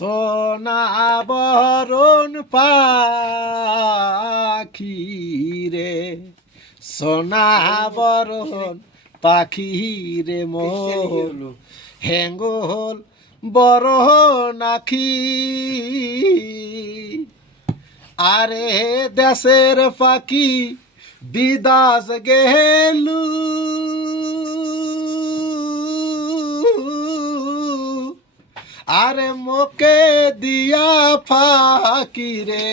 সোনা বরণ পাখি রে, সোনা বরণ পাখি রে মোর হেঙ্গল বরণ আখি। আরে দেশের পাখি বিদাস গেলু, আরে মোকে দিয়া ফাঁকি রে,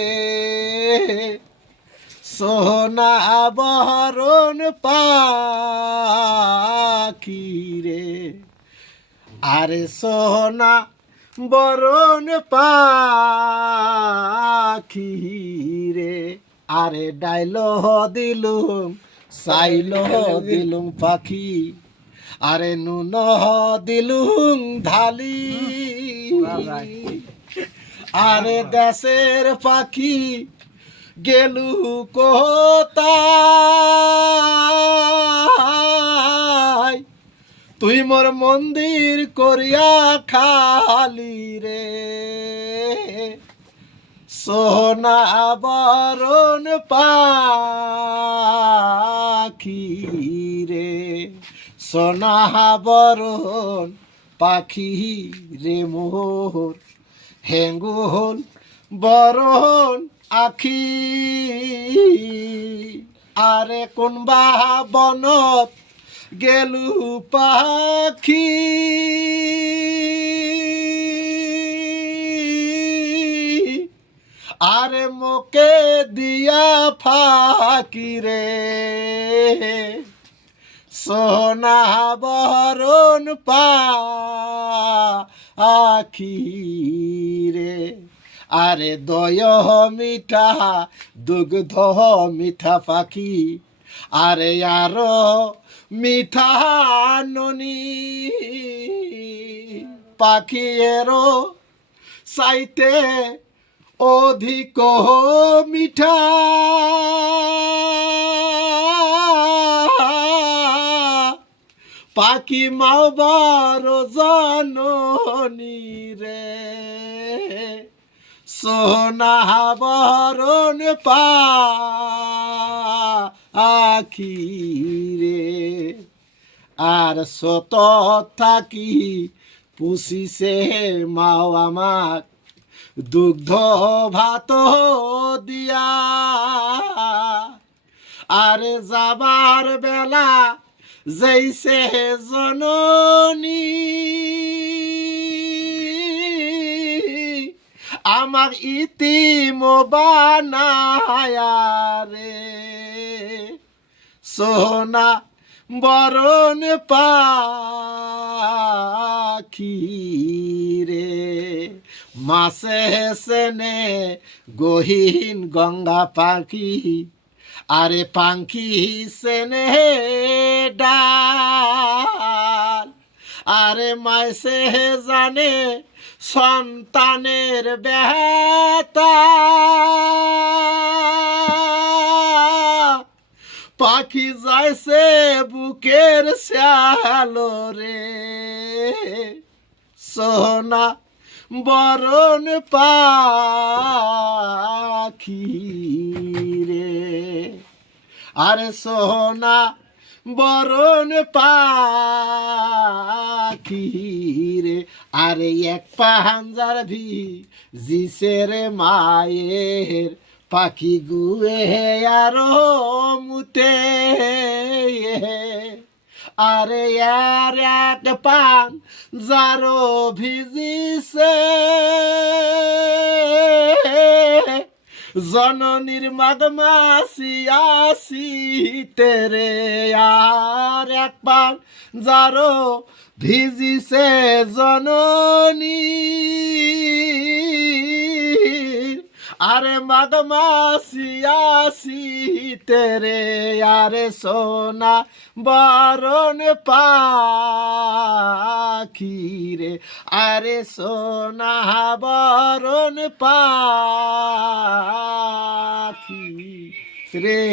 সোনা বরণ পাখি রে। আরে সোনা বরণ পাখি রে, আরে ডাইল দিলুম সাইল দিলুম পাখি, আরে নুন দিলুম ঢালি। আরে দেশের পাখি গেলু কোথায়, তুই মোর মন্দির করিয়া খালি রে, সোনা বরণ পাখি রে, সোনা বরণ পাখি রে মোর হেঙ্গুল বরণ আখি। আরে কোনবা বনত গেলু পাখি, আরে মোকে দিয়া ফাঁকি রে, সোনা বরণ পাখি রে। আরে দয় মিঠা দুগ্ধ মিঠা পাখি, আরে আরো মিঠা ননি পাখিয়েরও সাইতে অধিক মিঠা। পাখি মাওবার জাননি রে, সোনা বরণ পাখি রে। আর সত থাকি পুষিছে মাও আমাক দুগ্ধ ভাত দিয়া, আরে যাবার বেলা জৈসে জননী আমার ইতিম বানায়া রে, সোনা বরণ পাখি রে। মাসে সেনে গহীন গঙ্গা পাখি, আরে পাখি সেনে ডাল, আরে মাসে জানে সন্তানের ব্যথা, পাখি যাইছে বুকের শ্যালো রে, সোনা বরণ পাখি রে। আরে সোনা বরণ পাখি রে, আরে এক পাঞ্জার ভি জিসের মায়ের পাখি গুয়ে আরো মুতে, আরে আর এক পান যারো ভিজিছে জননীর মাগমাসি আসি তেরে, আর এক পান যারো ভিজিছে জননী, আরে মাগমাসি আসি তেরে, আরে সোনা বরণ পাখি রে, আরে সোনা বরণ পাখি রে।